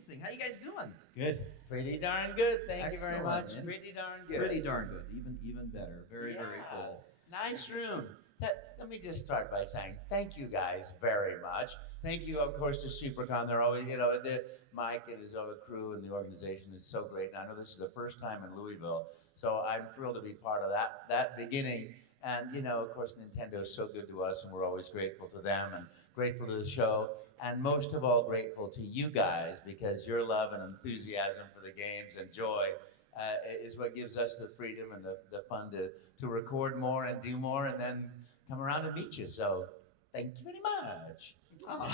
Amazing. How you guys doing? Good. Pretty darn good. Thank Excellent, you very much. man. Pretty darn good. Pretty darn good. Even better. Very cool. Nice room. Let me just start by saying thank you guys very much. Thank you, of course, to SuperCon. They're always, Mike and his other crew and the organization is so great. And I know this is the first time in Louisville, so I'm thrilled to be part of that beginning. And, of course, Nintendo is so good to us, and we're always grateful to them and grateful to the show. And most of all, grateful to you guys, because your love and enthusiasm for the games and joy is what gives us the freedom and the fun to record more and do more and then come around and meet you. So thank you very much. Oh,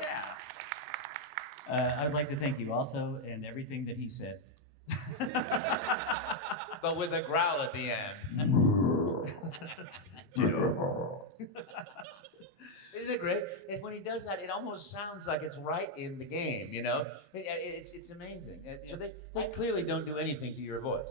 yeah. I would like to thank you also and everything that he said. But with a growl at the end. Isn't it great? It's when he does that, it almost sounds like it's right in the game, It's amazing. So they clearly don't do anything to your voice.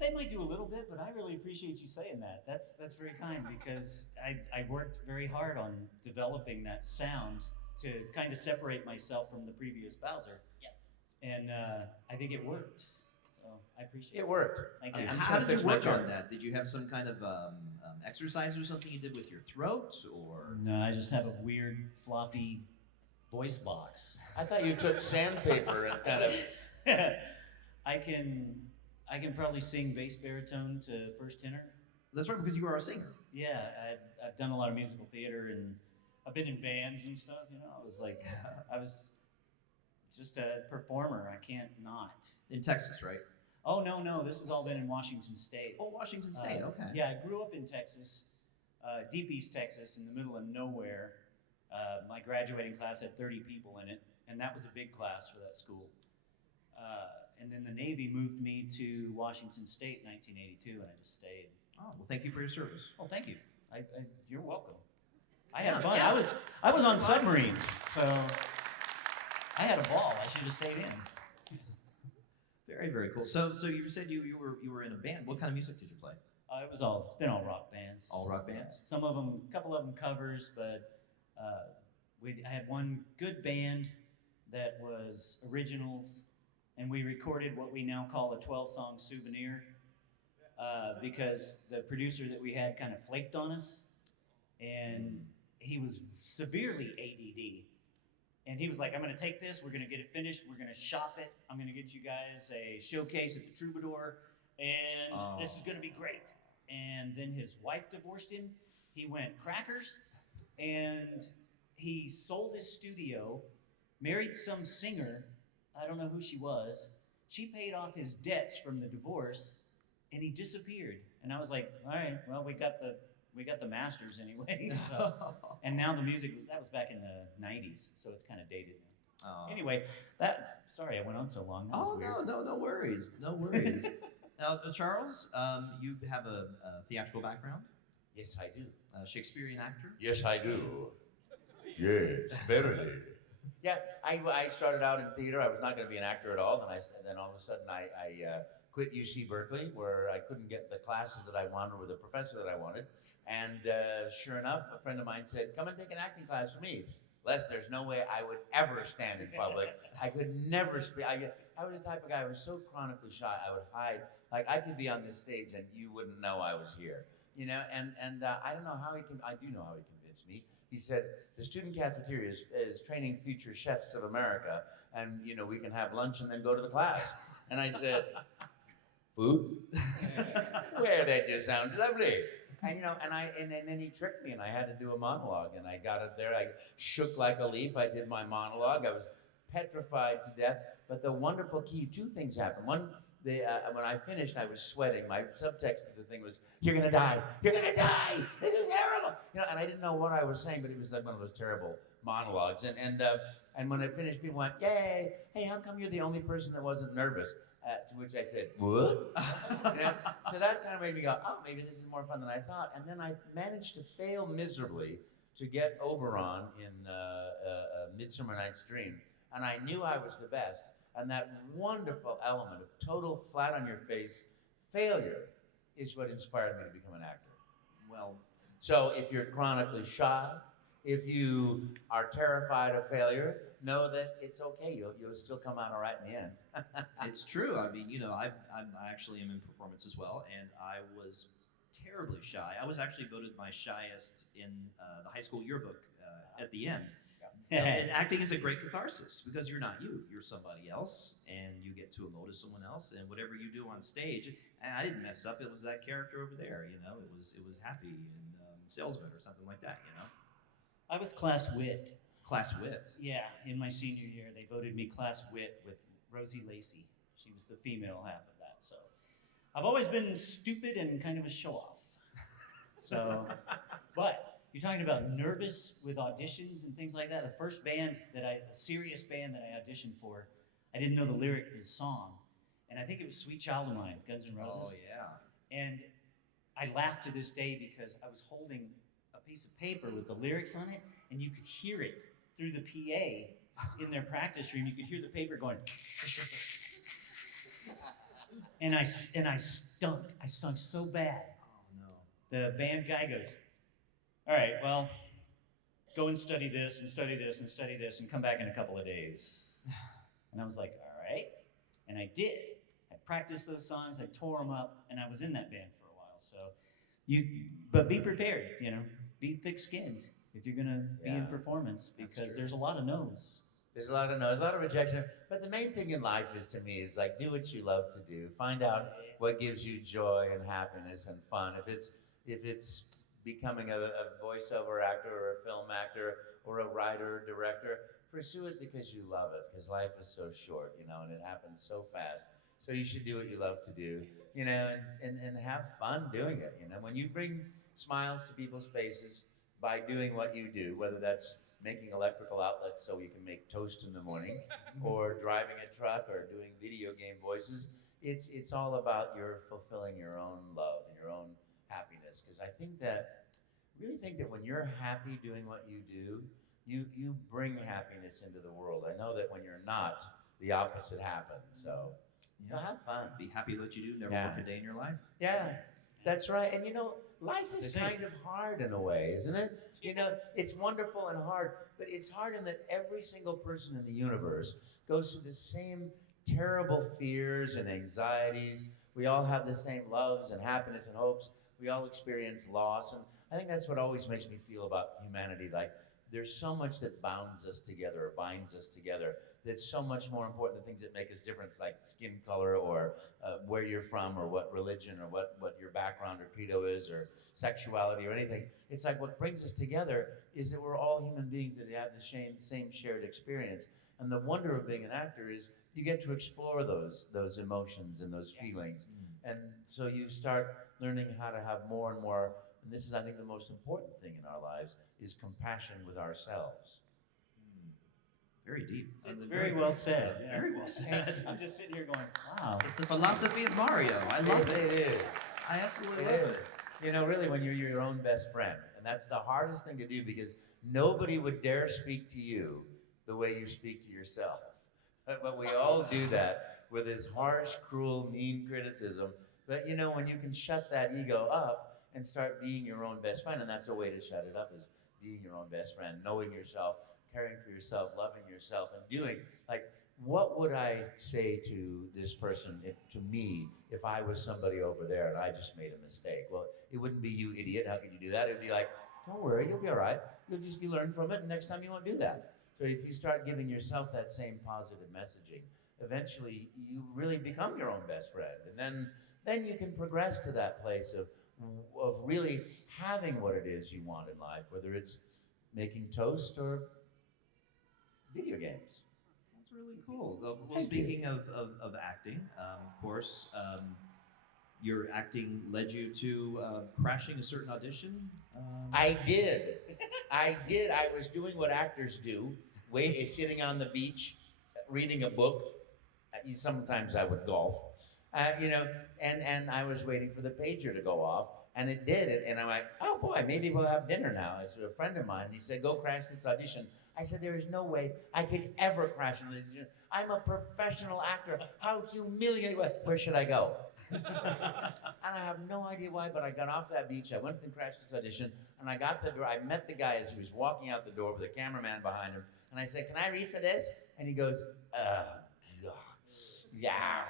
They might do a little bit, but I really appreciate you saying that. That's very kind, because I worked very hard on developing that sound to kind of separate myself from the previous Bowser. Yeah. And I think it worked. So I appreciate it. It worked. Thank you. How did you work on that? Did you have some kind of exercise or something you did with your throat, or? No, I just have a weird floppy voice box. I thought you took sandpaper and kind of. I can probably sing bass baritone to first tenor. That's right, because you are a singer. Yeah, I've done a lot of musical theater, and I've been in bands and stuff. I was just a performer. I can't not. In Texas, right? Oh, no, this has all been in Washington State. Oh, Washington State, okay. Yeah, I grew up in Texas, deep East Texas, in the middle of nowhere. My graduating class had 30 people in it, and that was a big class for that school. And then the Navy moved me to Washington State in 1982, and I just stayed. Oh, well, thank you for your service. Oh, thank you. You're welcome. I had fun. Yeah. I was on submarines, so I had a ball. I should have stayed in. Very, very cool. So you said you were in a band. What kind of music did you play? It's been all rock bands. All rock bands? Some of them, a couple of them covers, but I had one good band that was originals, and we recorded what we now call a 12-song souvenir, because the producer that we had kind of flaked on us, and he was severely ADD. And he was like, I'm going to take this, we're going to get it finished, we're going to shop it, I'm going to get you guys a showcase at the Troubadour, and this is going to be great. And then his wife divorced him, he went crackers, and he sold his studio, married some singer, I don't know who she was, she paid off his debts from the divorce, and he disappeared. And I was like, all right, well, we got the masters anyway. So, and now the music that was back in the 90s, so it's kind of dated now. Anyway, sorry I went on so long. That was weird. No worries. No worries. Now, Charles, you have a theatrical background? Yes, I do. Shakespearean actor? Yes, I do. Yes, verily. Yeah, I started out in theater. I was not going to be an actor at all. Then all of a sudden I quit UC Berkeley, where I couldn't get the classes that I wanted with the professor that I wanted. And sure enough, a friend of mine said, come and take an acting class with me. Les, there's no way I would ever stand in public. I could never speak. I was the type of guy who was so chronically shy, I would hide. Like, I could be on this stage and you wouldn't know I was here. And I don't know how I do know how he convinced me. He said, the student cafeteria is training future chefs of America, and we can have lunch and then go to the class. And I said, food? Well, that just sounds lovely. And then he tricked me, and I had to do a monologue, and I got it there. I shook like a leaf. I did my monologue. I was petrified to death. But the wonderful key, two things happened. One, when I finished, I was sweating. My subtext of the thing was, "You're gonna die. You're gonna die. This is terrible." And I didn't know what I was saying, but it was like one of those terrible monologues. And when I finished, people went, "Yay! Hey, how come you're the only person that wasn't nervous?" To which I said, "What?" So that kind of made me go, "Oh, maybe this is more fun than I thought." And then I managed to fail miserably to get Oberon in Midsummer Night's Dream, and I knew I was the best. And that wonderful element of total flat on your face failure is what inspired me to become an actor. Well, so if you're chronically shy, if you are terrified of failure, know that it's okay. You'll still come out all right in the end. It's true. I mean, I actually am in performance as well, and I was terribly shy. I was actually voted my shyest in the high school yearbook at the end. And acting is a great catharsis because you're not you, you're somebody else, and you get to emote as someone else. And whatever you do on stage, and I didn't mess up. It was that character over there. It was Happy and salesman or something like that. I was class wit. Class wit. Yeah, in my senior year, they voted me class wit with Rosie Lacey. She was the female half of that. So I've always been stupid and kind of a show-off. So, but you're talking about nervous with auditions and things like that. The first serious band that I auditioned for, I didn't know the lyric to the song. And I think it was Sweet Child of Mine, Guns N' Roses. Oh, yeah. And I laugh to this day because I was holding a piece of paper with the lyrics on it, and you could hear it through the PA in their practice room. You could hear the paper going. And I stunk. I stunk so bad. Oh, no. The band guy goes, all right, well, go and study this and study this and study this and come back in a couple of days. And I was like, all right. And I did. I practiced those songs, I tore them up, and I was in that band for a while. So but be prepared, be thick-skinned if you're gonna be in performance, because there's a lot of no's. There's a lot of no's, a lot of rejection. But the main thing in life is, to me, is like, do what you love to do. Find out what gives you joy and happiness and fun. If it's becoming a voiceover actor or a film actor or a writer or director, pursue it because you love it, because life is so short, and it happens so fast. So you should do what you love to do, and have fun doing it. When you bring smiles to people's faces by doing what you do, whether that's making electrical outlets so you can make toast in the morning, or driving a truck, or doing video game voices, it's all about your fulfilling your own love and your own happiness. Because I really think that when you're happy doing what you do, you bring happiness into the world. I know that when you're not, the opposite happens. So have fun. Be happy with what you do. Never work a day in your life. Yeah, that's right. And life is kind of hard in a way, isn't it? It's wonderful and hard, but it's hard in that every single person in the universe goes through the same terrible fears and anxieties. We all have the same loves and happiness and hopes. We all experience loss, and I think that's what always makes me feel about humanity. Like, there's so much that bounds us together or binds us together that's so much more important than things that make us different, like skin color or where you're from or what religion or what your background or credo is or sexuality or anything. It's like what brings us together is that we're all human beings that have the same shared experience. And the wonder of being an actor is you get to explore those emotions and those feelings. And so you start learning how to have more and more, and this is, I think, the most important thing in our lives, is compassion with ourselves. Very deep. It's very well said. Yeah. Very well said. I'm just sitting here going, wow. It's the philosophy of Mario. I love it. It is. I absolutely love it. Really, when you're your own best friend, and that's the hardest thing to do, because nobody would dare speak to you the way you speak to yourself. But we all do that with this harsh, cruel, mean criticism. But when you can shut that ego up and start being your own best friend, and that's a way to shut it up, is being your own best friend, knowing yourself, caring for yourself, loving yourself, and doing, like, what would I say to this person, if I was somebody over there and I just made a mistake? Well, it wouldn't be, you idiot, how could you do that? It would be like, don't worry, you'll be all right. You learn from it, and next time you won't do that. So if you start giving yourself that same positive messaging, eventually you really become your own best friend. And then you can progress to that place of really having what it is you want in life, whether it's making toast or video games. That's really cool. Well, speaking of acting, of course, your acting led you to crashing a certain audition. I did. I was doing what actors do, sitting on the beach, reading a book. Sometimes I would golf, and I was waiting for the pager to go off, And it did it, and I'm like, oh boy, maybe we'll have dinner now. It's a friend of mine. He said, go crash this audition. I said, there is no way I could ever crash an audition. I'm a professional actor. How humiliating. Where should I go? And I have no idea why, but I got off that beach. I went and crashed this audition, and I got the door. I met the guy as he was walking out the door with a cameraman behind him. And I said, can I read for this? And he goes, yeah,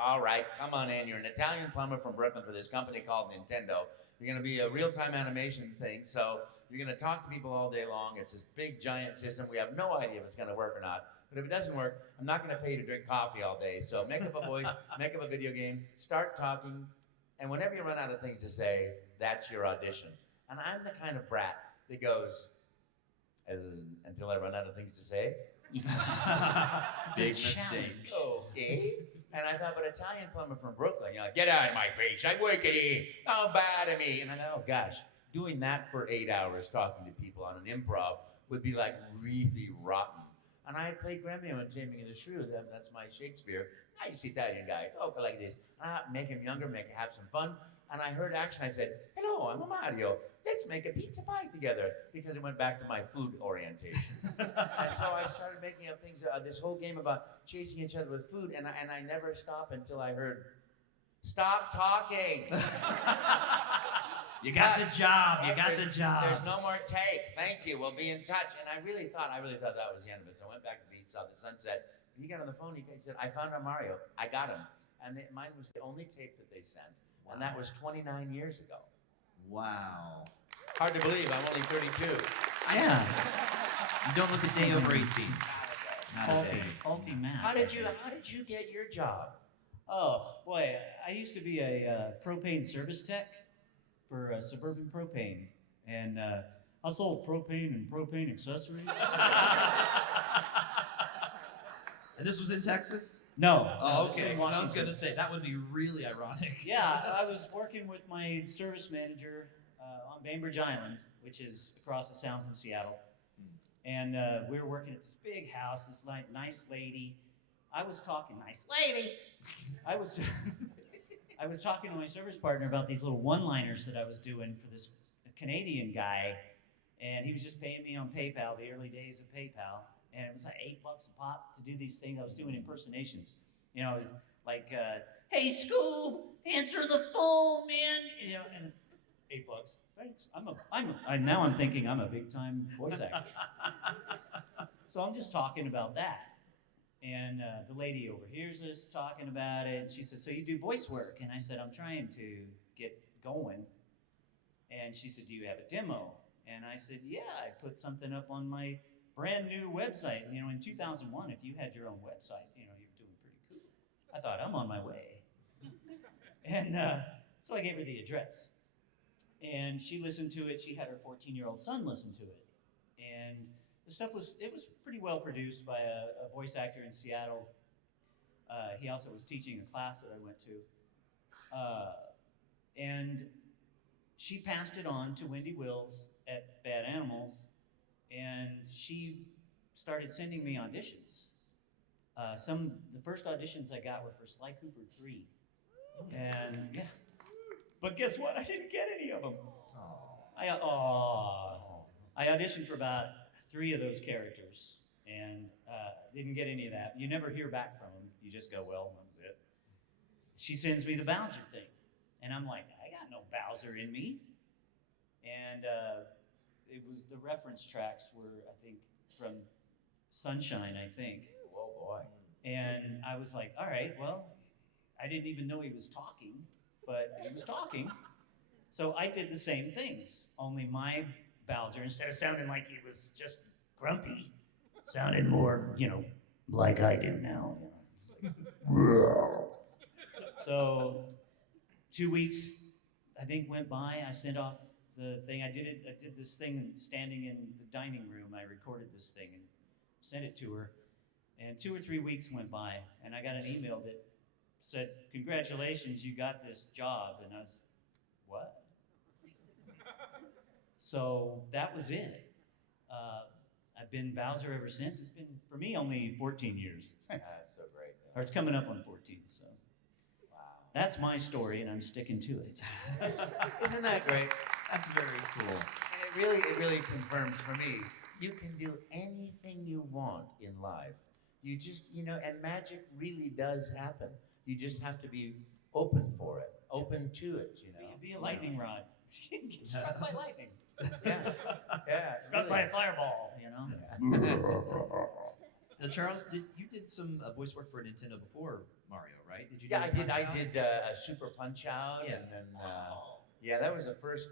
all right, come on in. You're an Italian plumber from Brooklyn for this company called Nintendo. You're going to be a real-time animation thing, so you're going to talk to people all day long. It's this big, giant system. We have no idea if it's going to work or not. But if it doesn't work, I'm not going to pay you to drink coffee all day. So make up a voice, make up a video game, start talking, and whenever you run out of things to say, that's your audition. And I'm the kind of brat that goes, until I run out of things to say. Big mistake. Okay. And I thought, but Italian plumber from Brooklyn, you're like, get out of my face, I'm working here, how bad of me. And I go, oh gosh, doing that for 8 hours, talking to people on an improv would be like really rotten. And I had played Gremio in Taming of the Shrew, that's my Shakespeare. Nice Italian guy, talk like this. Make him younger, have some fun. And I heard action, I said, hello, I'm Mario. Let's make a pizza pie together. Because it went back to my food orientation. And so I started making up things, this whole game about chasing each other with food, and I never stopped until I heard, stop talking. You got the job, you got the job. There's no more take, thank you, we'll be in touch. And I really thought that was the end of it. So I went back to the beach, saw the sunset. He got on the phone, he said, I found our Mario, I got him. And mine was the only tape that they sent. Wow. And that was 29 years ago. Wow. Hard to believe, I'm only 32. Yeah. You don't look a day over 18. Not a day. Faulty math. How did you get your job? Oh, boy, I used to be a propane service tech for Suburban Propane. And I sold propane and propane accessories. And this was in Texas? No. Oh, okay. Well, I was going to say, that would be really ironic. Yeah, I was working with my service manager on Bainbridge Island, which is across the sound from Seattle. And we were working at this big house, this nice lady. I was talking to my service partner about these little one-liners that I was doing for this Canadian guy. And he was just paying me on PayPal, the early days of PayPal. And it was like $8 a pop to do these things. I was doing impersonations. You know, it was like, hey, Scoob, answer the phone, man. You know, and $8. Thanks. Now I'm thinking I'm a big-time voice actor. So I'm just talking about that. And the lady overhears us talking about it. She said, so you do voice work? And I said, I'm trying to get going. And she said, do you have a demo? And I said, yeah, I put something up on my brand new website. You know, in 2001, if you had your own website, you know, you're doing pretty cool. I thought, I'm on my way. And so I gave her the address. And she listened to it. She had her 14-year-old son listen to it. And the stuff was pretty well produced by a voice actor in Seattle. He also was teaching a class that I went to. And she passed it on to Wendy Wills at Bad Animals, and she started sending me auditions. The first auditions I got were for Sly Cooper 3. And yeah. But guess what? I didn't get any of them. I auditioned for about 3 of those characters and didn't get any of that. You never hear back from them. You just go, well, that was it. She sends me the Bowser thing. And I'm like, I got no Bowser in me. And it was the reference tracks were, I think, from Sunshine, I think. Oh, boy. And I was like, all right, well, I didn't even know he was talking, but he was talking. So I did the same things, only my Bowser, instead of sounding like he was just grumpy, sounded more, you know, like I do now. So 2 weeks, I think, went by. I sent off the thing. I did this thing standing in the dining room. I recorded this thing and sent it to her. And 2 or 3 weeks went by, and I got an email that said, congratulations, you got this job. And I was, what? So that was it. I've been Bowser ever since. It's been, for me, only 14 years. That's so great. Or it's coming up on 14, so. Wow. That's my story, and I'm sticking to it. Isn't that great? That's very cool. And it really confirms for me, you can do anything you want in life. You just, and magic really does happen. You just have to be open for it, open to it, Be a lightning rod. Get struck by lightning. Yes. Yeah. Struck by a fireball, Now, Charles, you did some voice work for Nintendo before Mario, right? Did you? Yeah, do I Punch-Out? did a Super Punch Out, Yeah. and then that was the first.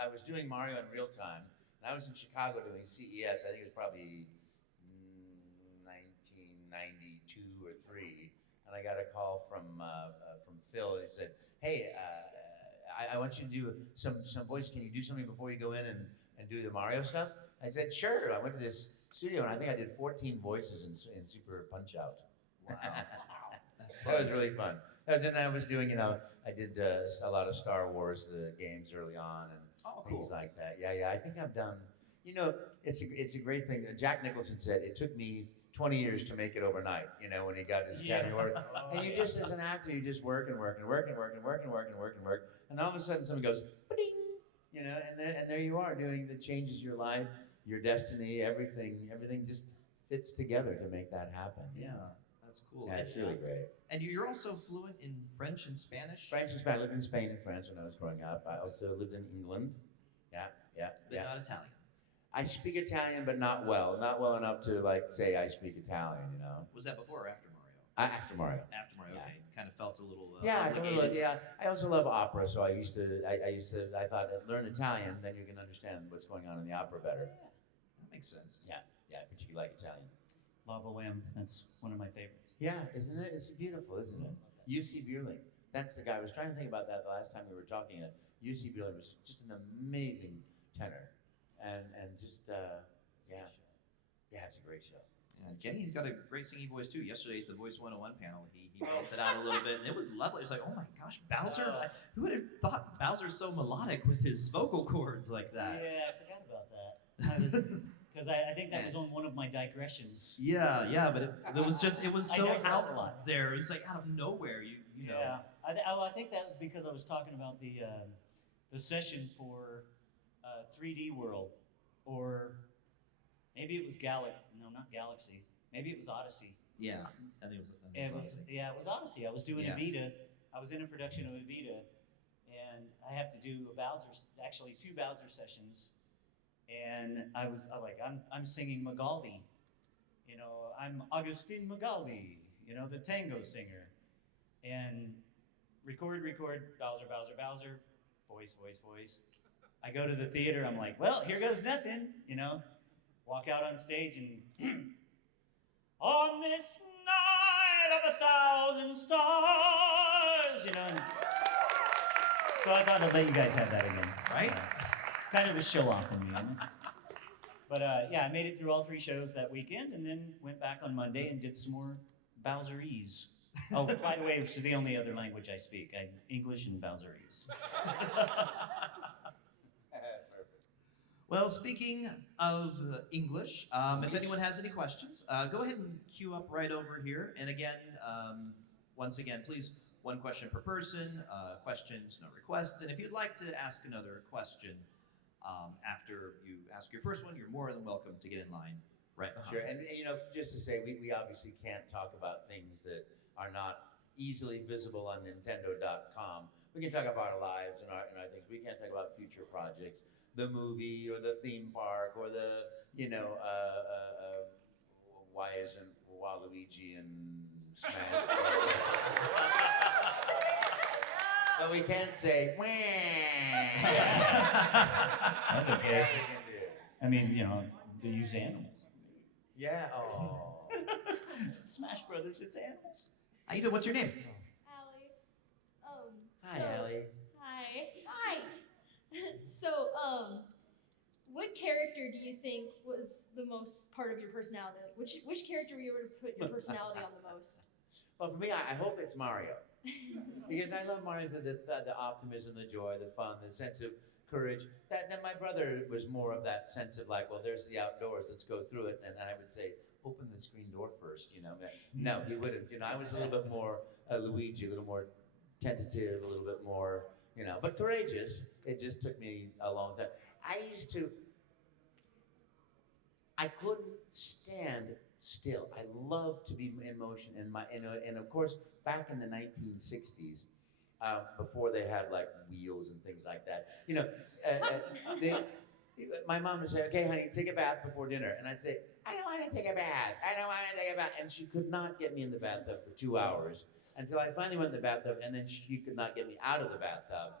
I was doing Mario in real time, and I was in Chicago doing CES. I think it was probably 1992 or 3, and I got a call from Phil. He said, "Hey, I want you to do some voice. Can you do something before you go in and do the Mario stuff?" I said, "Sure." I went to this studio, and I think I did 14 voices in Super Punch Out. Wow. That's That was really fun. Then I was doing, I did a lot of Star Wars games early on and things like that. Yeah. I think I've done. It's a great thing. Jack Nicholson said it took me 20 years to make it overnight. When he got his Academy Award. And you just, as an actor, you just work and work and work and work and work and work and work and work, and all of a sudden someone goes, "Ba-ding," and there you are doing the changes your life, your destiny, everything just fits together to make that happen. Yeah, that's cool. Yeah, it's really great. And you're also fluent in French and Spanish? French and Spanish. I lived in Spain and France when I was growing up. I also lived in England. Yeah. But not Italian. I speak Italian, but not well. Not well enough to say I speak Italian. Was that before or after Mario? After Mario. After Mario, okay. Kind of felt a little. Yeah. I also love opera, so I thought learn Italian, then you can understand what's going on in the opera better. That makes sense. Yeah, I particularly like Italian. La Boheme, that's one of my favorites. Yeah, isn't it? It's beautiful, isn't it? UC Buehling. That's the guy. I was trying to think about that the last time we were talking. UC Buehling was just an amazing tenor, and just it's a great show. Yeah, Kenny's got a great singing voice too. Yesterday at the Voice 101 panel, he built it out a little bit, and it was lovely. It was like, oh my gosh, Bowser! Who would have thought Bowser's so melodic with his vocal cords like that? Yeah, I forgot about that. Because I think that was on one of my digressions. Yeah, but it was so digress a lot. out there. It's like out of nowhere. You know. Yeah, I think that was because I was talking about the session for 3D World, or maybe it was not Galaxy. Maybe it was Odyssey. Yeah, I think it was. It was Odyssey. I was doing Yeah. Evita. I was in a production of Evita, and I have to do actually 2 Bowser sessions. And I'm singing Magaldi. I'm Agustin Magaldi, the tango singer. And record, Bowser, voice. I go to the theater, I'm like, well, here goes nothing, Walk out on stage and, on this night of 1,000 stars, So I thought I'd let you guys have that again. Right? Kind of a show off in me. But I made it through all 3 shows that weekend, and then went back on Monday and did some more Bowserese. Oh, by the way, which is the only other language I speak. English and Bowserese. Well, speaking of English, if anyone has any questions, go ahead and queue up right over here. And again, once again, please, 1 question per person, questions, no requests. And if you'd like to ask another question after you ask your first one, you're more than welcome to get in line right behind. Sure, and just to say, we obviously can't talk about things that are not easily visible on Nintendo.com. We can talk about our lives and our things. We can't talk about future projects, the movie or the theme park or the, why isn't Waluigi and Smash? But we can't say, wah. That's okay. I mean, they use animals. Yeah, oh. Smash Brothers, it's animals. How you doing? What's your name? Allie. Hi, Allie. Hi. So, what character do you think was the most part of your personality? Which character were you able to put your personality on the most? Well, for me, I hope it's Mario. Because I love Mario, the optimism, the joy, the fun, the sense of courage. That my brother was more of that sense of well, there's the outdoors, let's go through it. And I would say, open the screen door first, No, he wouldn't. I was a little bit more Luigi, a little more tentative, a little bit more, but courageous. It just took me a long time. I couldn't stand still. I loved to be in motion, and of course, back in the 1960s, before they had like wheels and things like that, my mom would say, "Okay, honey, take a bath before dinner," and I'd say, "I don't want to take a bath. I don't want to take a bath," and she could not get me in the bathtub for 2 hours until I finally went in the bathtub, and then she could not get me out of the bathtub.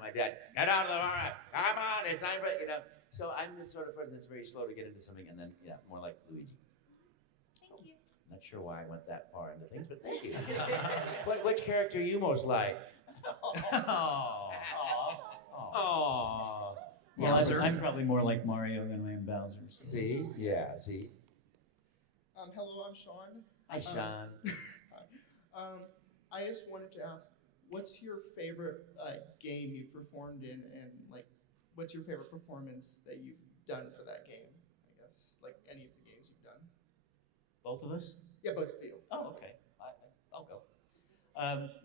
My dad, "Get out of the water! Come on, it's time for it." So I'm the sort of person that's very slow to get into something, and then more like Luigi. Thank you. Not sure why I went that far into things, but thank you. Which character you most like? Oh. Well, I'm probably more like Mario than I am Bowser. So. See? Yeah, see? Hello, I'm Sean. Hi, Sean. Hi. I just wanted to ask, what's your favorite game you performed in, and what's your favorite performance that you've done for that game? I guess, any of the games you've done. Both of us? Yeah, both of you. Oh, okay. I'll go.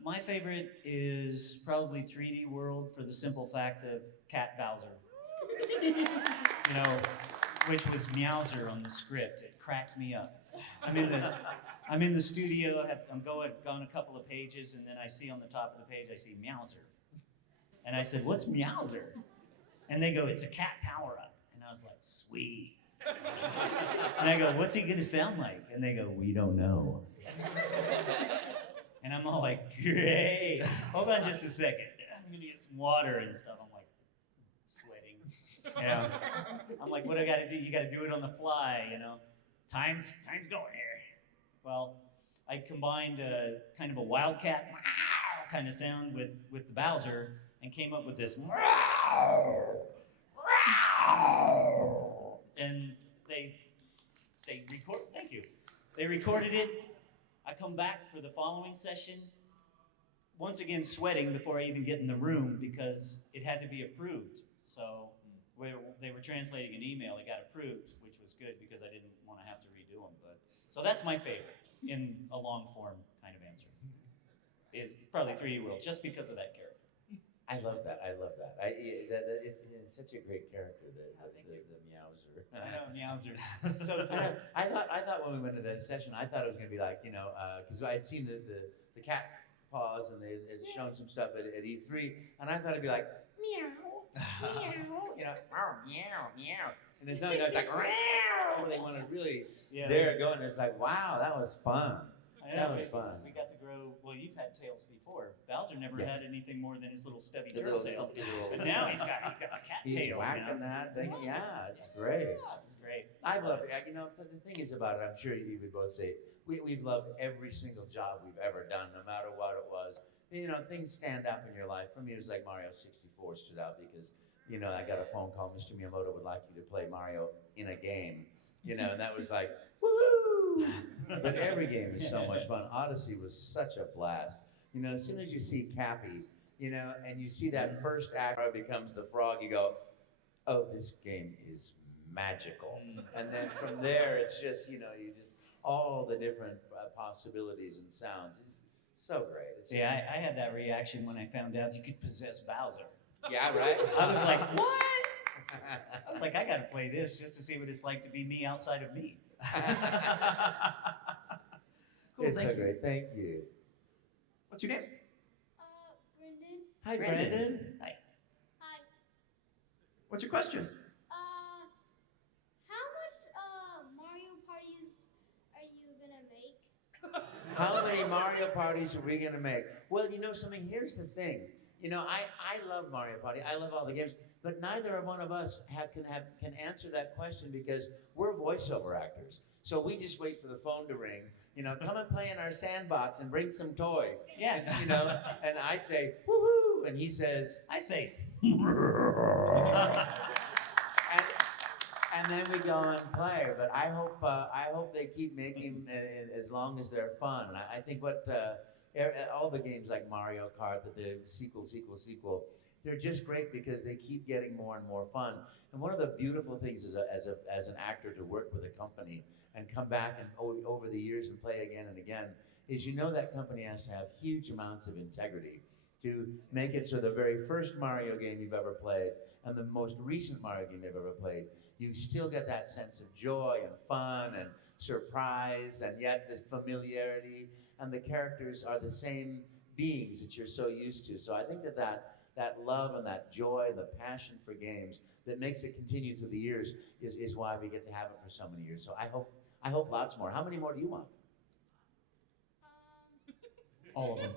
My favorite is probably 3D World for the simple fact of Cat Bowser. Which was Meowser on the script. It cracked me up. I'm in the studio. I've gone a couple of pages, and then I see on the top of the page, I see Meowser, and I said, "What's Meowser?" And they go, "It's a cat power-up." And I was like, "Sweet." And I go, "What's he gonna sound like?" And they go, "We don't know." And I'm all like, "Great. Hold on just a second. I'm gonna get some water and stuff." I'm like, sweating. I'm like, "What do I gotta do?" "You gotta do it on the fly, Time's going here." Well, I combined kind of a wildcat kind of sound with the Bowser and came up with this and they recorded it. I come back for the following session, once again sweating before I even get in the room because it had to be approved. So they were translating an email, it got approved, which was good because I didn't want to have to redo them. So that's my favorite in a long form kind of answer. Is probably 3D World, just because of that character. I love that. It's such a great character, the Meowser. I know, Meowser. So I thought when we went to the session, I thought it was going to be like, because I had seen the cat paws and they had shown some stuff at E3, and I thought it'd be like, meow, meow, meow, meow. And there's nothing that's like, meow. They want to really, there going, it's like, wow, that was fun. That was fun. We got to grow, well, you've had tails before. Bowser never had anything more than his little stubby turtle tail. But now he's got a cat He's tail. whacking that thing. Yeah, it's great. It's great. I love it. The thing is about it, I'm sure you would both say, we've loved every single job we've ever done, no matter what it was. Things stand up in your life. For me, it was like Mario 64 stood out because, I got a phone call, Mr. Miyamoto would like you to play Mario in a game, and that was like, woohoo! But every game is so much fun. Odyssey was such a blast. As soon as you see Cappy, and you see that first act where it becomes the frog, you go, oh, this game is magical. And then from there, it's just, all the different possibilities and sounds. It's so great. It's just, I had that reaction when I found out you could possess Bowser. Yeah, right? I was like, what? I was like, I gotta play this just to see what it's like to be me outside of me. Cool, it's so great. Thank you. What's your name? Brendan. Hi, Brendan. Hi. Hi. What's your question? How much Mario parties are you gonna make? How many Mario parties are we gonna make? Well, something. Here's the thing. I love Mario Party. I love all the games, but neither one of us can answer that question because we're voiceover actors. So we just wait for the phone to ring. Come and play in our sandbox and bring some toys. Yeah. And I say woohoo, and he says I say. And then we go and play. But I hope they keep making as long as they're fun. And I think all the games like Mario Kart, that the sequel, they're just great because they keep getting more and more fun. And one of the beautiful things as an actor to work with a company and come back and over the years and play again and again is that company has to have huge amounts of integrity. to make it so the very first Mario game you've ever played and the most recent Mario game you've ever played, you still get that sense of joy and fun and surprise, and yet the familiarity, and the characters are the same beings that you're so used to. So I think that love and that joy and the passion for games that makes it continue through the years is why we get to have it for so many years. So I hope lots more. How many more do you want? All of them.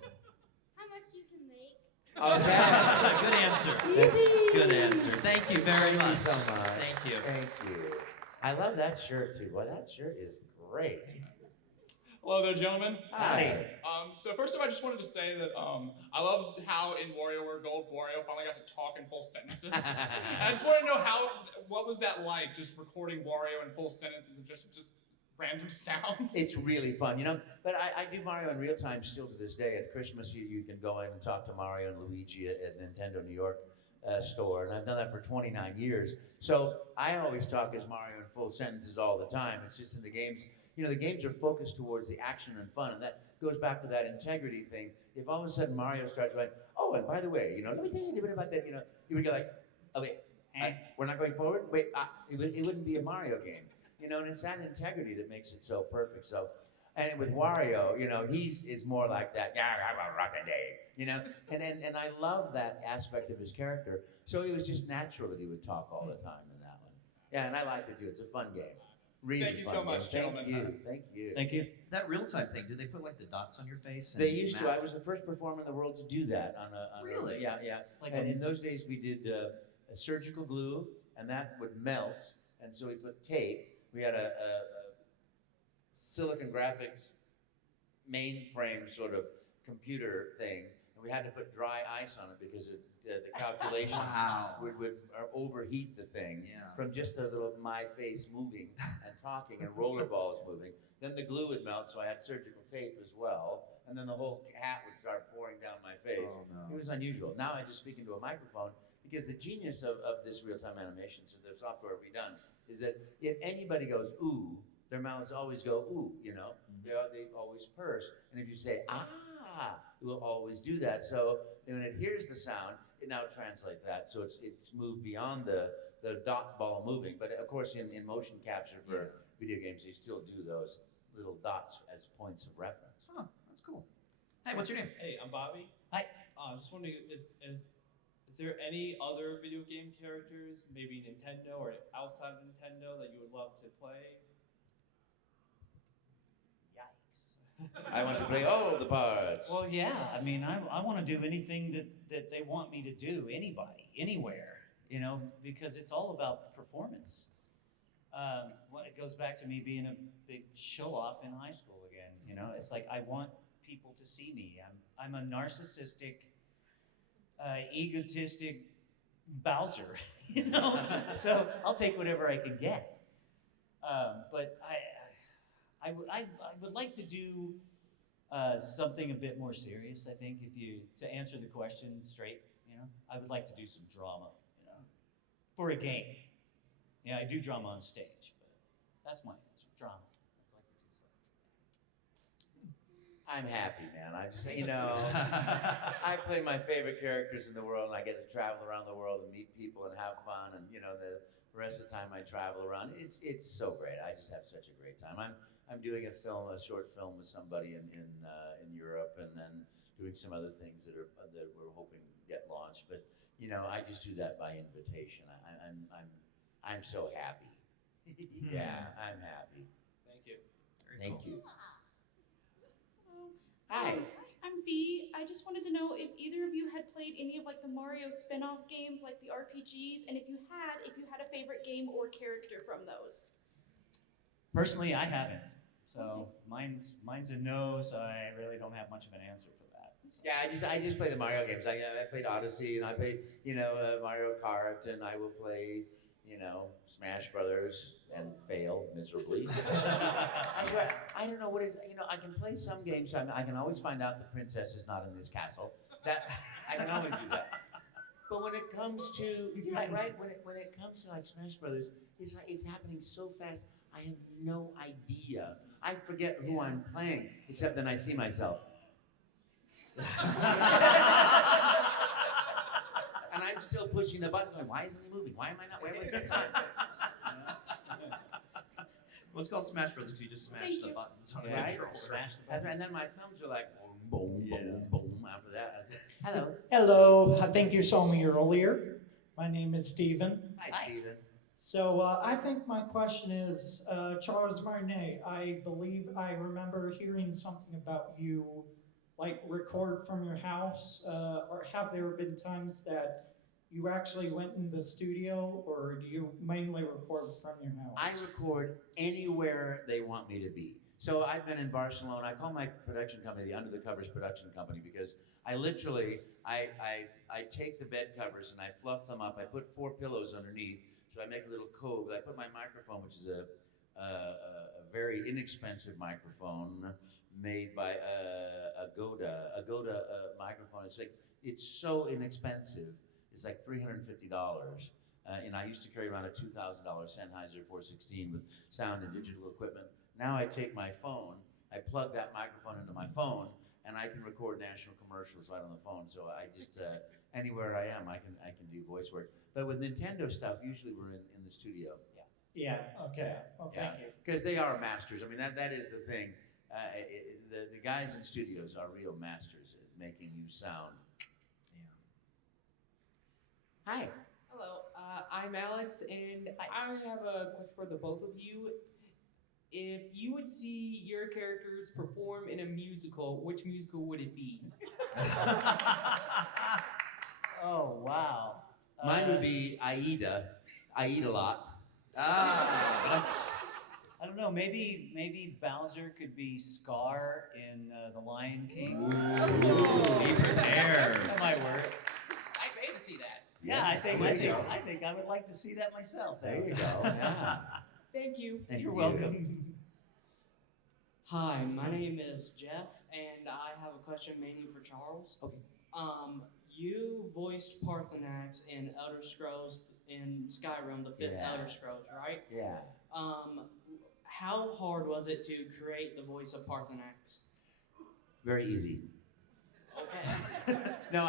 How much you can make? Okay. Good answer. That's- Good answer. Thank you very Thank you much. so much. Thank you. Thank you. I love that shirt too. Boy, that shirt is great. Hello there, gentlemen. Hi. So first of all, I just wanted to say that I love how in WarioWare Gold, Wario finally got to talk in full sentences. And I just want to know what was that like, just recording Wario in full sentences and just random sounds? It's really fun, you know. But I do Mario in real time still to this day. At Christmas, you can go in and talk to Mario and Luigi at Nintendo New York store, and I've done that for 29 years. So I always talk as Mario in full sentences all the time. It's just in the games. You know, the games are focused towards the action and fun, and that goes back to that integrity thing. If all of a sudden Mario starts going, oh, and by the way, you know, let me tell you a bit about that, you know, you would go like, oh, wait, we're not going forward? Wait, it wouldn't be a Mario game. You know, and it's that integrity that makes it so perfect. So, and with Wario, you know, is more like that, yeah, I'm a rockin' day, you know? And I love that aspect of his character. So it was just natural that he would talk all the time in that one. Yeah, and I liked it too. It's a fun game. Really Thank you fun so much, game. gentlemen. Thank you. Thank you. That real-time thing, do they put like the dots on your face? And They used to. map? I was the first performer in the world to do that Really? Yeah. It's like And a- in those days, we did a surgical glue, and that would melt. And so we put tape. We had a Silicon Graphics mainframe sort of computer thing, and we had to put dry ice on it because the calculations Wow. would overheat the thing Yeah. from just the little my face moving and talking and rollerballs moving. Then the glue would melt, so I had surgical tape as well, and then the whole hat would start pouring down my face. Oh, no. It was unusual. Now I just speak into a microphone because the genius of this real-time animation, so the software we've done, is that if anybody goes ooh, their mouths always go ooh, you know? They always purse. And if you say ah, it will always do that. So when it hears the sound, it now translates that. So it's moved beyond the dot ball moving. But of course in motion capture for video games, they still do those little dots as points of reference. Huh, that's cool. Hey, what's your name? Hey, I'm Bobby. Hi. I was just wondering, is there any other video game characters, maybe Nintendo or outside of Nintendo, that you would love to play? Yikes. I want to play all the parts. Well, yeah. I mean, I want to do anything that they want me to do, anybody, anywhere, you know, because it's all about performance. Well, it goes back to me being a big show-off in high school again, you know? It's like I want people to see me. I'm a narcissistic, egotistic Bowser, you know? So I'll take whatever I can get. But I would like to do something a bit more serious, I think, to answer the question straight, you know? I would like to do some drama, you know, for a game. Yeah, I do drama on stage, but that's my answer, drama. I'd like to do something. I'm happy, man. I just, you know, I play my favorite characters in the world, and I get to travel around the world and meet people and have fun, and you know, the rest of the time I travel around. It's so great. I just have such a great time. I'm doing a short film with somebody in Europe, and then doing some other things that we're hoping get launched. But you know, I just do that by invitation. I'm so happy. Yeah, I'm happy. Thank you. Very Thank cool. you. Hi. I'm B. I just wanted to know if either of you had played any of like the Mario spin-off games, like the RPGs, and if you had a favorite game or character from those. Personally, I haven't. So mine's a no, so I really don't have much of an answer for that. So. Yeah, I just play the Mario games. I played Odyssey, and I played Mario Kart, and I will play Smash Brothers and fail miserably. I swear, I don't know what it is. I can play some games. I can always find out the princess is not in this castle. That I can always do that. But when it comes to right when it comes to like Smash Brothers, it's happening so fast. I have no idea. I forget who I'm playing, except then I see myself. I'm still pushing the button going, why isn't he moving? Why am I not? Where was the time? Well, it's called Smash Bros. Because you just smash Thank the you. buttons on the Right? controller. Smash the That's right. And buttons. then my thumbs are like boom, boom, boom, boom. After that, I said, hello. Hello, I think you saw me earlier. My name is Stephen. Hi, Stephen. So I think my question is, Charles Martinet, I believe I remember hearing something about you, like record from your house, or have there been times that you actually went in the studio, or do you mainly record from your house? I record anywhere they want me to be. So I've been in Barcelona. I call my production company the Under the Covers Production Company because I literally, I take the bed covers and I fluff them up. I put 4 pillows underneath, so I make a little cove. I put my microphone, which is a very inexpensive microphone made by Agoda microphone. It's so inexpensive. It's like $350. And I used to carry around a $2,000 Sennheiser 416 with sound and digital equipment. Now I take my phone, I plug that microphone into my phone, and I can record national commercials right on the phone. So I just, anywhere I am, I can do voice work. But with Nintendo stuff, usually we're in the studio. Yeah, okay. Well, thank you. Because they are masters. I mean, that is the thing. The guys in studios are real masters at making you sound. Yeah. Hi. Hello, I'm Alex, and I have a question for the both of you. If you would see your characters perform in a musical, which musical would it be? Oh, wow. Mine would be Aida. I eat a lot. I don't know, maybe Bowser could be Scar in The Lion King. Even there. That might work. I'd pay to see that. Yeah, I think so. I would like to see that myself. There you go. Yeah. Thank you. Thank You're you. welcome. Hi, my name is Jeff, and I have a question mainly for Charles. Okay. You voiced Paarthurnax in Elder Scrolls in Skyrim, the 5th Yeah. Elder Scrolls, right? Yeah. How hard was it to create the voice of Paarthurnax? Very easy. Okay. No,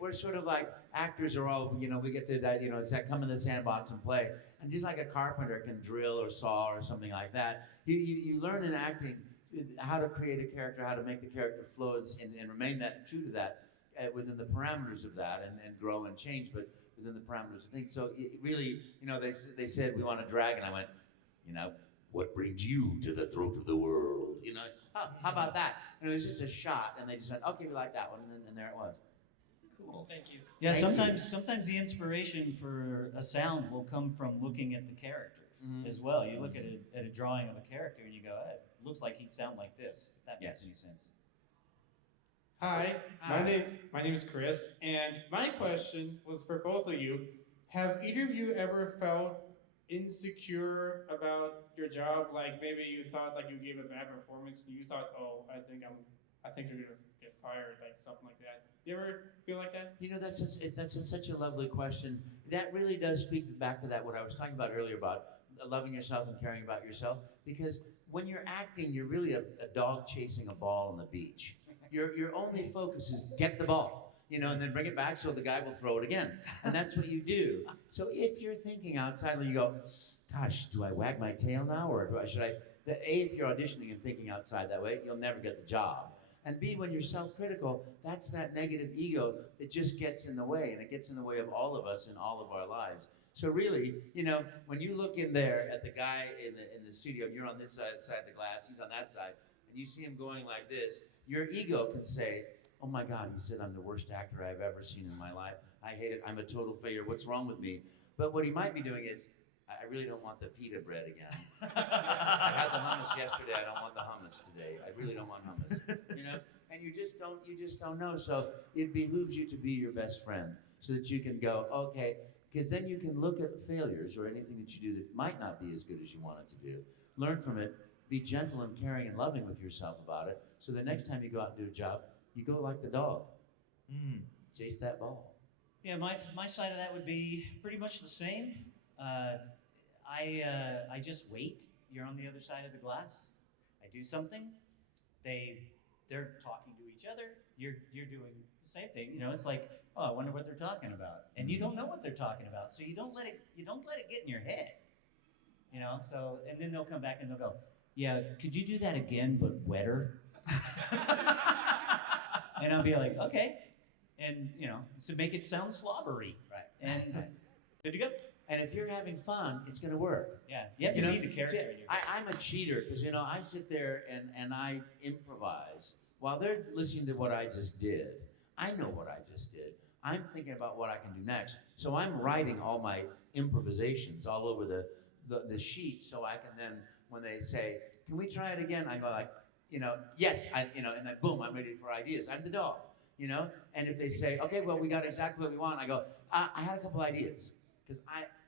we're sort of like actors are all, we get to that, it's that come in the sandbox and play. And just like a carpenter can drill or saw or something like that, you learn in acting how to create a character, how to make the character flow and remain that true to that within the parameters of that and grow and change, but within the parameters of things. So it really, they said we want a dragon. I went, what brings you to the throat of the world? How about that? And it was just a shot, and they just went, okay, we like that one, and there it was. Cool. Thank you. Yeah, Thank you. sometimes the inspiration for a sound will come from looking at the characters as well. You look at a drawing of a character and you go, hey, it looks like he'd sound like this, if that makes any sense. Hi, Hi. my name is Chris, and my question was for both of you. Have either of you ever felt insecure about your job? Like maybe you thought like you gave a bad performance and you thought, oh, I think you're gonna get fired, like something like that. You ever feel like that? That's such a lovely question. That really does speak back to that what I was talking about earlier about loving yourself and caring about yourself. Because when you're acting, you're really a dog chasing a ball on the beach. Your only focus is get the ball, and then bring it back so the guy will throw it again. And that's what you do. So if you're thinking outside, you go, gosh, do I wag my tail now, or should I? If you're auditioning and thinking outside that way, you'll never get the job. And B, when you're self-critical, that's that negative ego that just gets in the way, and it gets in the way of all of us in all of our lives. So really, when you look in there at the guy in the studio, and you're on this side of the glass, he's on that side, and you see him going like this, your ego can say, oh my God, he said I'm the worst actor I've ever seen in my life. I hate it. I'm a total failure. What's wrong with me? But what he might be doing is, I really don't want the pita bread again. I had the hummus yesterday. I don't want the hummus today. I really don't want hummus. And you just don't know. So it behooves you to be your best friend so that you can go, okay, because then you can look at failures or anything that you do that might not be as good as you want it to do. Learn from it. Be gentle and caring and loving with yourself about it. So the next time you go out and do a job, you go like the dog. Chase that ball. Yeah, my side of that would be pretty much the same. I just wait. You're on the other side of the glass. I do something. They they're talking to each other. You're doing the same thing. You know, it's like, oh, I wonder what they're talking about, and you don't know what they're talking about, so you don't let it get in your head. You know, so and then they'll come back and they'll go, yeah, could you do that again but wetter? And I'll be like, okay, and you know, to make it sound slobbery, Right. and good to go. And if you're having fun, it's going to work. Yeah, you have to be the character. In your I'm a cheater because, you know, I sit there and I improvise while they're listening to what I just did. I know what I just did. I'm thinking about what I can do next. So I'm writing all my improvisations all over the sheet so I can then, when they say, can we try it again? I go like, you know, yes, and then boom, I'm ready for ideas. I'm the dog, you know? And if they say, okay, well, we got exactly what we want, I go, I had a couple ideas because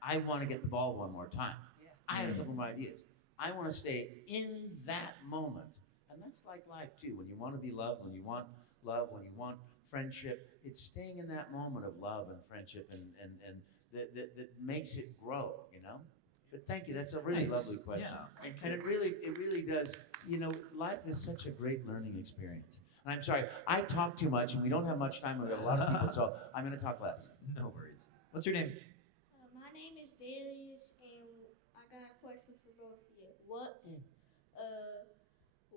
I want to get the ball one more time. Yeah. I had a couple more ideas. I want to stay in that moment. And that's like life too. When you want to be loved, when you want love, when you want friendship, it's staying in that moment of love and friendship and that makes it grow, you know? But thank you, that's a really lovely question. Yeah. And it really does, you know, life is such a great learning experience. And I'm sorry, I talk too much and we don't have much time, we've got a lot of people, so I'm gonna talk less. No worries. What's your name? My name is Darius, and I got a question for both of you.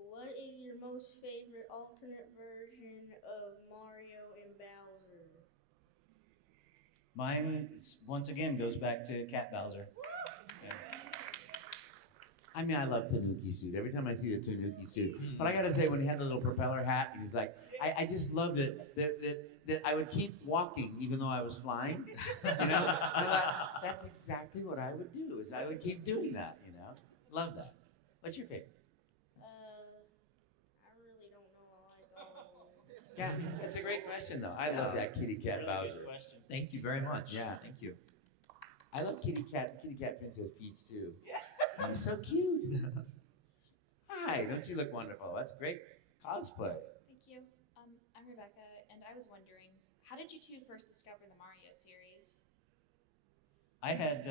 What is your most favorite alternate version of Mario and Bowser? Mine, once again, goes back to Cat Bowser. Yeah. I mean, I love Tanuki suit. Every time I see the Tanuki suit. But I gotta say, when he had the little propeller hat, he was like, I just loved it that I would keep walking even though I was flying. You know? I thought, that's exactly what I would do, is I would keep doing that, you know? Love that. What's your favorite? I really don't know. Yeah, it's a great question though. I love that kitty cat Really Bowser. good question. Thank you very much. Yeah. Thank you. I love kitty cat Princess Peach too. Yeah. You're so cute. Hi, don't you look wonderful? That's great cosplay. Thank you. I'm Rebecca, and I was wondering, how did you two first discover the Mario series? I had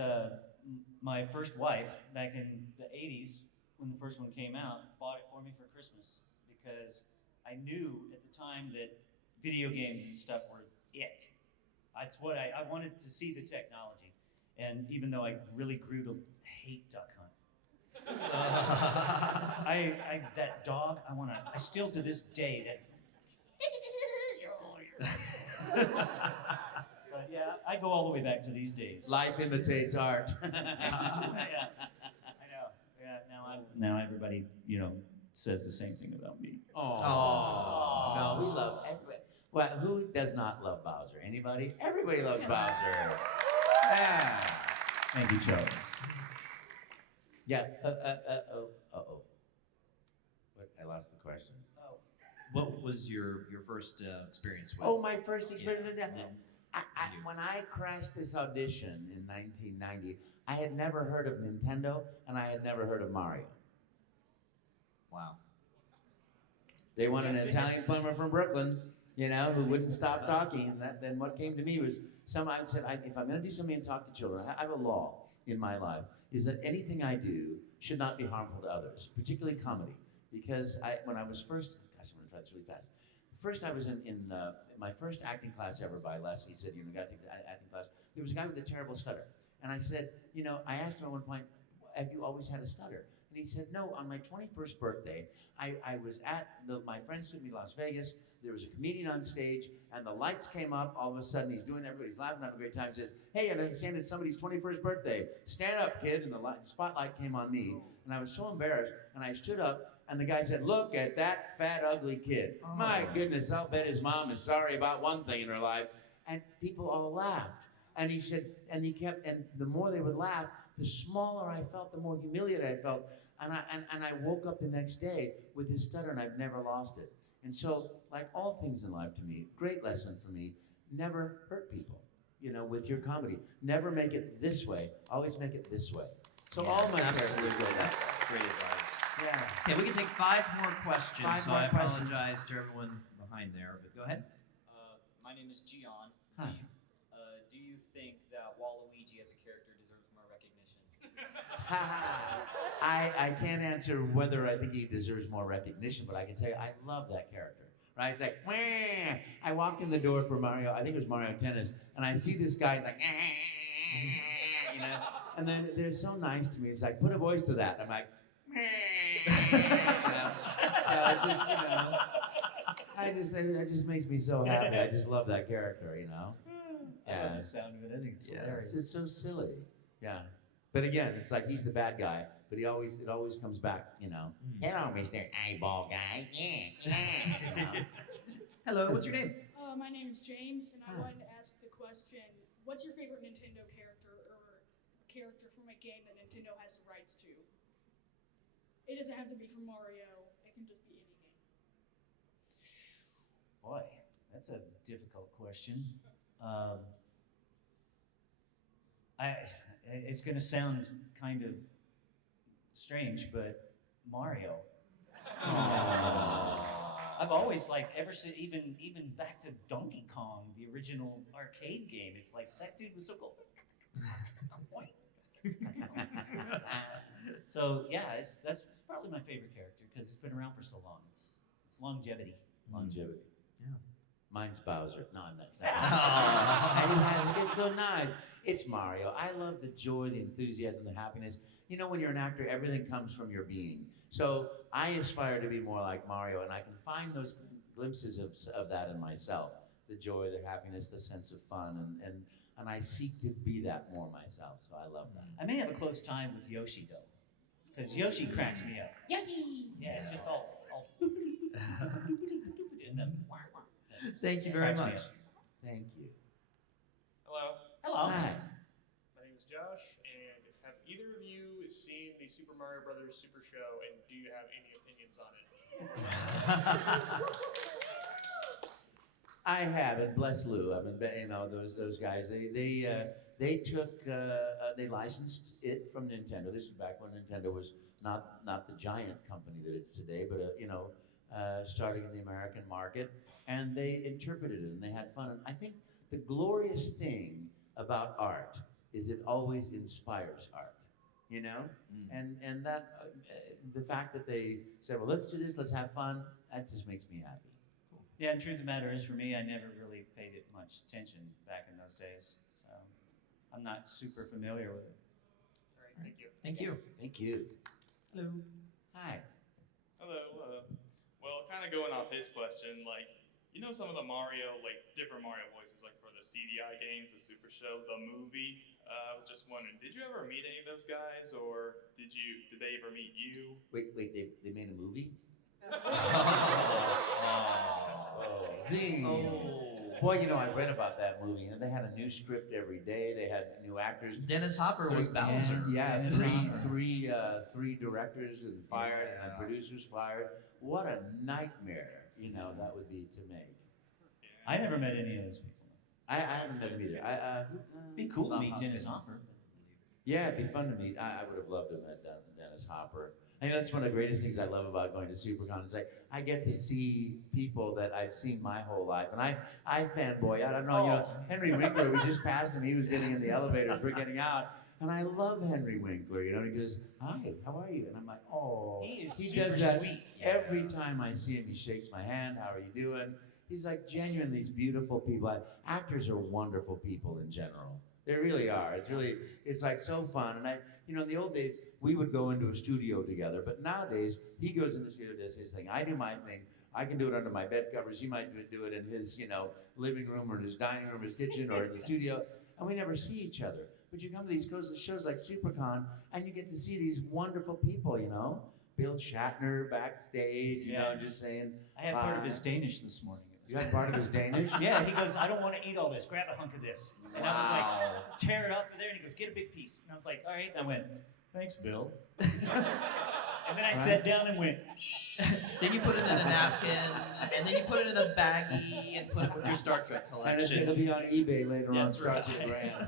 my first wife back in the 80s, when the first one came out, bought it for me for Christmas because I knew at the time that video games and stuff were it. That's what I wanted to see the technology. And even though I really grew to hate Duck Hunt, that dog, I still to this day, but yeah, I go all the way back to these days. Life imitates art. Yeah, I know. Yeah, now everybody, you know, says the same thing about me. Oh. No, we love everybody. Well, who does not love Bowser? Anybody? Everybody loves Bowser. Yeah. Thank you, Charles. Yeah. What? I lost the question. What was your first experience with? Oh, my first experience with that. Yeah. When I crashed this audition in 1990, I had never heard of Nintendo and I had never heard of Mario. Wow. They wanted an Italian plumber from Brooklyn, you know, who wouldn't stop talking. And then what came to me was I said, if I'm going to do something and talk to children, I have a law in my life, is that anything I do should not be harmful to others, particularly comedy. Because when I was first, gosh, I'm going to try this really fast. First, I was in my first acting class ever by Les. He said, you got to take the acting class. There was a guy with a terrible stutter. And I said, I asked him at one point, have you always had a stutter? And he said, no, on my 21st birthday, I was my friends took me to Las Vegas. There was a comedian on stage, and the lights came up. All of a sudden, he's doing everybody's laughing, having a great time. He says, hey, I understand it's somebody's 21st birthday. Stand up, kid. And the spotlight came on me. And I was so embarrassed, and I stood up, and the guy said, look at that fat, ugly kid. Oh. My goodness, I'll bet his mom is sorry about one thing in her life. And people all laughed. And he said, and the more they would laugh, the smaller I felt, the more humiliated I felt. And I woke up the next day with his stutter, and I've never lost it. And so, like all things in life to me, great lesson for me, never hurt people, with your comedy. Never make it this way, always make it this way. So yeah, all my absolutely, that's great advice. Yeah. Okay, we can take 5 more questions, I apologize to everyone behind there, but go ahead. My name is Gian. Hi. Do you think that Waluigi as a character deserves more recognition? I can't answer whether I think he deserves more recognition, but I can tell you I love that character. Right? It's like, wah! I walked in the door for Mario, I think it was Mario Tennis, and I see this guy like, you know, and they're so nice to me. It's like, put a voice to that. I'm like, you know? It's just, you know, it just makes me so happy. I just love that character, you know? I love the sound of it. I think it's hilarious. It's so silly. Yeah. But again, it's like he's the bad guy, but it always comes back, you know. Hello, Mr. Eyeball Guy. You know? Hello, what's your name? My name is James, and I wanted to ask the question, what's your favorite Nintendo character or character from a game that Nintendo has the rights to? It doesn't have to be from Mario. It can just be any game. Boy, that's a difficult question. It's going to sound kind of strange, but Mario. I've always liked, ever since, even back to Donkey Kong, the original arcade game. It's like that dude was so cool. So yeah, that's probably my favorite character because it's been around for so long. It's longevity. Longevity. Yeah. Mine's Bowser. No, I'm not saying. It's so nice. It's Mario. I love the joy, the enthusiasm, the happiness. You know, when you're an actor, everything comes from your being. So I aspire to be more like Mario, and I can find those glimpses of that in myself. The joy, the happiness, the sense of fun, and I seek to be that more myself, so I love that. I may have a close time with Yoshi, though, because Yoshi cracks me up. Yoshi! Yeah, it's just all and then Thank you very much. Thank you. Hello. Hello. Hi. My name is Josh, and have either of you seen the Super Mario Brothers Super Show, and do you have any opinions on it? I have, and bless Lou. I mean, you know, those guys. They took they licensed it from Nintendo. This is back when Nintendo was not the giant company that it's today, but you know, starting in the American market, and they interpreted it and they had fun. And I think the glorious thing about art is it always inspires art. You know, and that the fact that they said, well, let's do this, let's have fun. That just makes me happy. Yeah, and truth of the matter is, for me, I never really paid it much attention back in those days, so I'm not super familiar with it. All right, thank you. Thank you. Thank you. Hello. Hi. Hello. Well, kind of going off his question, like, you know some of the Mario, like, different Mario voices, like for the CDI games, the Super Show, the movie. I was just wondering, did you ever meet any of those guys, or did they ever meet you? Wait, they made a movie? Boy, you know, I read about that movie, and they had a new script every day. They had new actors. Dennis Hopper was Bowser. Yeah, Dennis Hopper. three directors and fired, and then producers fired. What a nightmare, you know, that would be to make. I never met any of those people. I haven't met him either. Be cool to Bob meet Dennis Hoskins. Hopper. Yeah, it'd be fun to meet. I would have loved to have met Dennis Hopper. I think that's one of the greatest things I love about going to SuperCon is like I get to see people that I've seen my whole life, and I fanboy. I don't know, you know, Henry Winkler. We just passed him. He was getting in the elevators. We're getting out, and I love Henry Winkler. You know, and he goes, "Hi, how are you?" And I'm like, "Oh." He does that sweet. every time I see him. He shakes my hand. How are you doing? He's like genuinely these beautiful people. Actors are wonderful people in general. They really are. It's like so fun. And you know, in the old days, we would go into a studio together, but nowadays, he goes in the studio, does his thing. I do my thing. I can do it under my bed covers. He might do it in his, you know, living room or his dining room, his kitchen, or in the studio, and we never see each other. But you come to these shows like SuperCon, and you get to see these wonderful people, you know? Bill Shatner backstage, you know, just saying I had part of his Danish this morning. You had part of his Danish? Yeah, he goes, I don't want to eat all this. Grab a hunk of this. And I was like, tear it up for there. And he goes, get a big piece. And I was like, all right. And I went, thanks, Bill. And then I sat down and went. Then you put it in a napkin, and then you put it in a baggie and put it with your Star Trek collection. And it'll be on eBay later on. That's right. Starts with brand.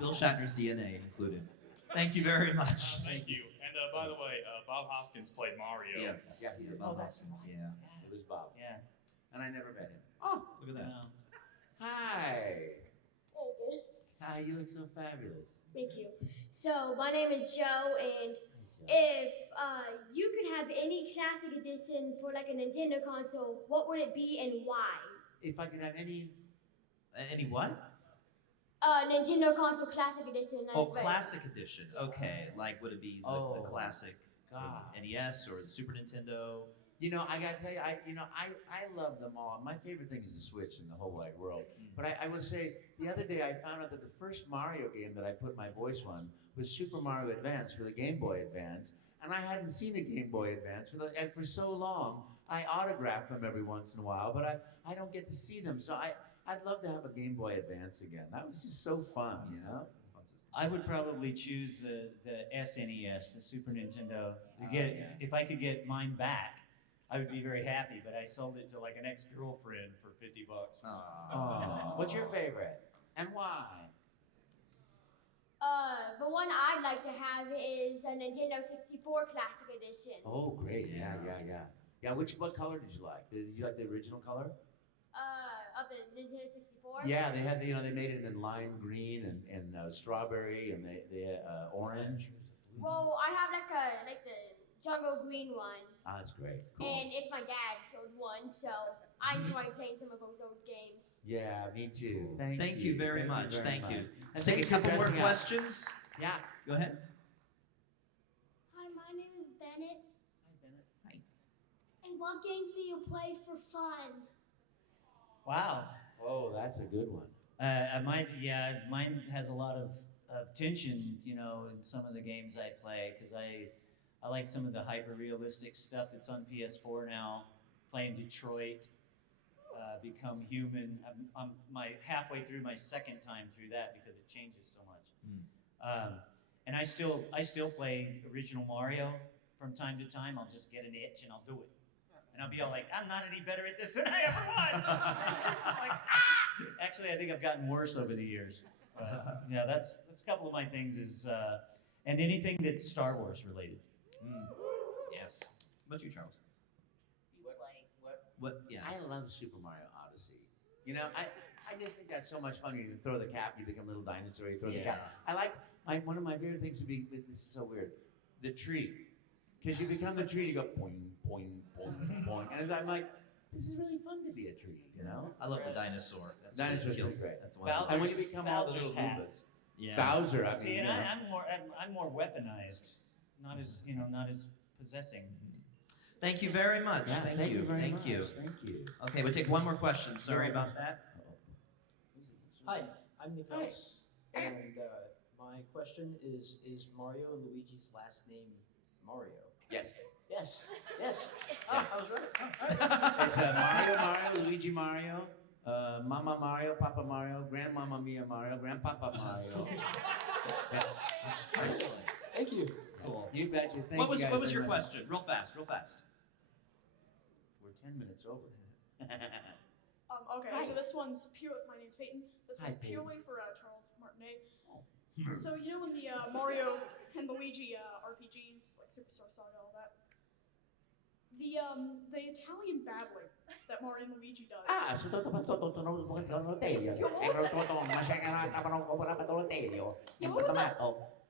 Bill Shatner's DNA included. Thank you very much. Thank you. And by the way, Bob Hoskins played Mario. Yeah, Bob Hoskins, yeah. It was Bob. Yeah. And I never met him. Oh, look at that. Hi. Hi. Hi, you look so fabulous. Thank you. So my name is Joe, and if you could have any classic edition for like a Nintendo console, what would it be and why? If I could have any. Any what? Nintendo console classic edition. Oh, classic edition. Okay, like would it be the classic God. NES or the Super Nintendo? You know, I gotta tell you, I love them all. My favorite thing is the Switch in the whole wide world. But I will say, the other day I found out that the first Mario game that I put my voice on was Super Mario Advance for the Game Boy Advance, and I hadn't seen a Game Boy Advance for so long. I autograph them every once in a while, but I don't get to see them. So I'd love to have a Game Boy Advance again. That was just so fun, you know? I would probably choose the SNES, the Super Nintendo. If I could get mine back, I would be very happy, but I sold it to like an ex-girlfriend for $50. What's your favorite? And why? The one I'd like to have is a Nintendo 64 Classic Edition. Oh, great. Yeah. Yeah, what color did you like? Did you like the original color? Of the Nintendo 64? Yeah, they had, they made it in lime green and strawberry and they orange. Well, I have like the jungle green one. Ah, that's great. Cool. And it's my dad's old one, so I enjoy playing some of those old games. Yeah, me too. Thank you very much. Thank you. Let's thank take a you couple for more dressing up. questions. Yeah. Go ahead. Hi, my name is Bennett. Hi, Bennett. Hi. And what games do you play for fun? Wow. Oh, that's a good one. Mine has a lot of tension, in some of the games I play, because I like some of the hyper-realistic stuff that's on PS4 now, playing Detroit, Become Human. I'm halfway through my second time through that because it changes so much. And I still play original Mario from time to time. I'll just get an itch and I'll do it. And I'll be all like, I'm not any better at this than I ever was. I'm like, Actually, I think I've gotten worse over the years. Yeah, that's a couple of my things is, and anything that's Star Wars related. Yes. What about you, Charles? What? Yeah. I love Super Mario Odyssey. I just think that's so much fun. You throw the cap, you become a little dinosaur. You throw the cap. I like one of my favorite things to be. This is so weird. The tree, because you become the tree. You go boing, boing, boing, boing, and I'm like, this is really fun to be a tree. I love the dinosaur. That's Dinosaur's really great. That's one. And when you become all the little Goombas. Yeah. Bowser. I See, mean, and I'm more weaponized, not as possessing. Thank you very much. Yeah, thank you. very Thank much. you. Thank you. Okay, we'll take one more question. Sorry about that. Hi, I'm Nicholas, and my question is Mario and Luigi's last name Mario? Yes. Yes. I was right. It's Mario, Luigi Mario, Mama Mario, Papa Mario, Grandmama Mia Mario, Grandpapa Mario. Excellent. Thank you. Cool. You betcha. Thank What was you guys what was very your much. question? Real fast. We're 10 minutes over. Okay, Hi. so this one's pure. My name's Peyton. This Hi, one's Peyton. purely for Charles Martinet. So in the Mario and Luigi RPGs, like Superstar Saga, all that, the Italian babbling that Mario and Luigi does. What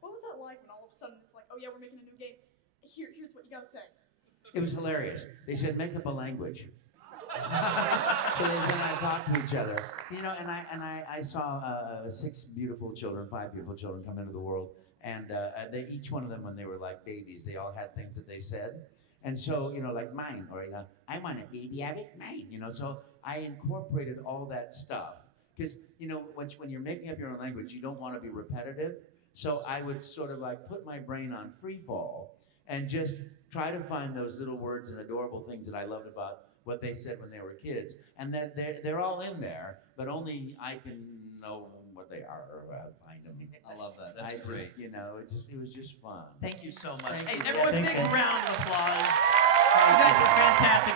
was that like when all of a sudden it's like, oh yeah, we're making a new game. Here's what you gotta say. It was hilarious. They said, make up a language. So they then I talked to each other. And I saw 5 beautiful children come into the world. And they, each one of them, when they were like babies, they all had things that they said. And so, like mine, or I want a baby, have it, mine. So I incorporated all that stuff. Because, when you're making up your own language, you don't want to be repetitive. So I would sort of like put my brain on free fall and just try to find those little words and adorable things that I loved about what they said when they were kids. And then they're all in there, but only I can know what they are or find them. I love that. That's great. It was just fun. Thank you so much. Thank Hey, you. everyone, Thanks, big man. round of applause. You guys are fantastic.